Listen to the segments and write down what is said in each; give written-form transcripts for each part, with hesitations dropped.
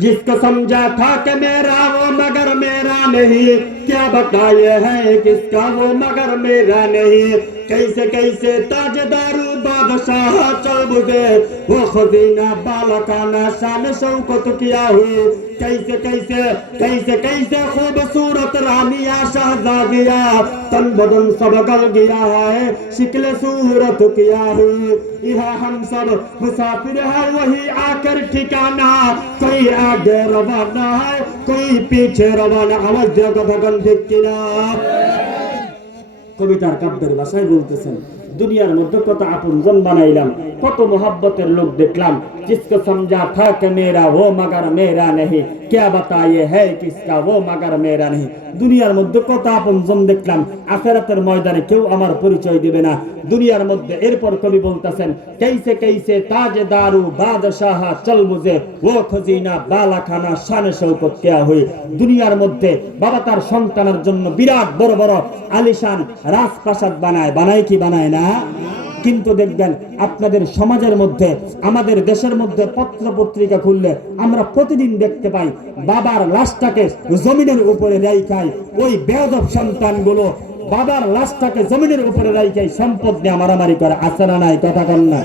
जिसको समझा था कि मेरा वो मगर मेरा नहीं, क्या बताए है किसका वो मगर मेरा नहीं। कैसे कैसे ताजदारू बादशाह चल बुझे, वो खजीना बालकाना शान शौकत किया हुई। कैसे कैसे कैसे कैसे खूबसूरत रानिया शहजादिया, तन बदन सब गल गया है, शिकल सूरत किया हुई। यह हम सब मुसाफिर है वही आकर ठिकाना, कोई आगे रवाना है कोई पीछे रवाना। आवाज दिया কথা ঠিক কিনা? কবিতার কাব্যের ভাষায় বলতেছেন, দুনিয়ার মধ্যে কত আপনজন বানাইলাম, কত মোহাব্বতের লোক দেখলাম। जिसको समझा था कि मेरा वो मगर मेरा नहीं, क्या बताइए है किसका वो मगर मेरा नहीं। দুনিয়ার মধ্যে কত আপনজন দেখলাম, আখিরাতের ময়দানে কেউ আমার পরিচয় দিবে না দুনিয়ার মধ্যে। এরপর কবি বলতেছেন, कैसे कैसे ताजदारू बादशाह चल मुझे, वो खजीना बालाखाना शान शौकत क्या हुई। দুনিয়ার মধ্যে বাবা তার সন্তানের জন্য বিরাট বড় বড় আলিশান রাজপ্রাসাদ বানায়, বানায় কি বানায় না? কিন্তু দেখবেন আপনাদের সমাজের মধ্যে, আমাদের দেশের মধ্যে পত্র পত্রিকা খুললে আমরা প্রতিদিন দেখতে পাই বাবার লাশটাকে জমিনের উপরে রাইখায় ওই বেয়াদব সন্তানগুলো বাবার লাশটাকে জমিনের উপরে রাইখায় সম্পদ নিয়ে মারামারি করে। আছে না নাই? কথা কন না,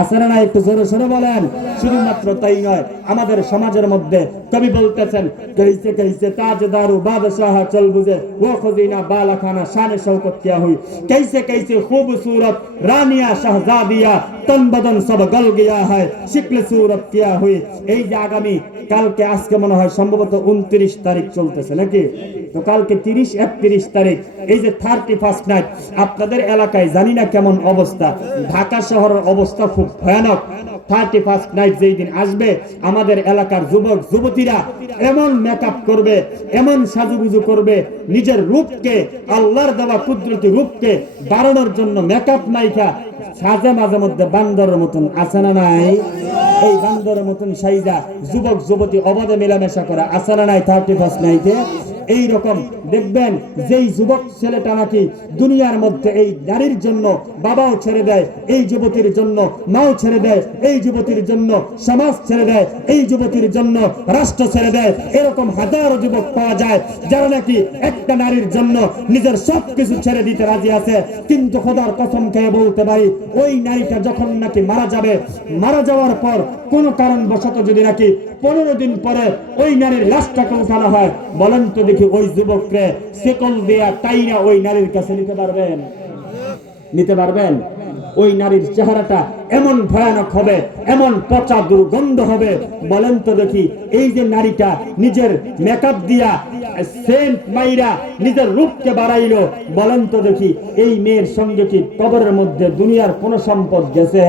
আছে না নাই? একটু জোরে সরে বলেন। শুধুমাত্র তাই নয়, আমাদের সমাজের মধ্যে কবি বলতেছেন, कैसे कैसे ताजदारू बादशाह चल बुझे, वो खजीना बालाखाना शान शौकत क्या हुई। कैसे कैसे खूबसूरत रानिया शहजादिया, तन बदन सब गल गया है, शिक्ल सूरत क्या हुई। এই যে আগামী কালকে, আজকে মনে হয় সম্ভবত 29 তারিখ চলতেছে নাকি, তো কালকে 30 31 তারিখ, এই যে 31st নাইট আপনাদের এলাকায় জানি না কেমন অবস্থা, ঢাকা শহরের অবস্থা খুব ভয়ানক। 31st নাইট যেই দিন আসবে, আমাদের এলাকার যুবক যুবতীরা এমন মেকআপ করবে, এমন সাজুগুজু করবে, নিজের রূপকে, আল্লাহর দেওয়া কুদরতি রূপকে বাড়ানোর জন্য মেকআপ নাইকা সাজে মাঝে মধ্যে বান্দরের মতন। আছে না নাই? এই বান্দরের মতন সাইজা যুবক যুবতী অবাধে মেলামেশা করা। আছে না নাই? 31st নাইটে এই রকম দেখবেন যেই যুবক ছেলেটা নাকি দুনিয়ার মধ্যে এই নারীর জন্য বাবাও ছেড়ে দেয়, এই যুবতীর জন্য মাও ছেড়ে দেয়, এই যুবতীর জন্য সমাজ ছেড়ে দেয়, এই যুবতীর জন্য রাষ্ট্র ছেড়ে দেয়, এরকম হাজারো যুবক পাওয়া যায় যারা নাকি একটা নারীর জন্য নিজের সবকিছু ছেড়ে দিতে রাজি আছে। কিন্তু খোদার কসম খেয়ে বলতে পারি, ওই নারীটা যখন নাকি মারা যাবে, মারা যাওয়ার পর কোনো কারণবশত যদি নাকি 15 দিন পরে ওই নারীর লাশটাকে উঠানো হয়, বলেন তো দেখি ওই যুবককে শিকল দেয়া তাইরা ওই নারীর কাছে নিতে পারবেন? নিতে পারবেন? ওই নারীর চেহারাটা এমন ভয়ানক হবে, এমন পচা দুর্গন্ধ হবে। বলেন তো দেখি, এই যে নারীটা নিজের মেকআপ দিয়া সেন্ট মাইরা নিজের রূপকে বাড়াইলো, বলেন তো দেখি এই মেয়ের সঙ্গে কি কবরের মধ্যে দুনিয়ার কোন সম্পদ গেছে?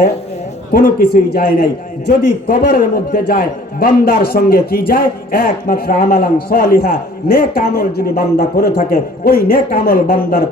কোনো কিছুই যায় নাই। যদি কবরের মধ্যে যায়, বান্দার সঙ্গে কি যায়? একমাত্র আমালান সালিহা, নেক আমল যদি বান্দা করে থাকে, ওই নেক আমল বান্দার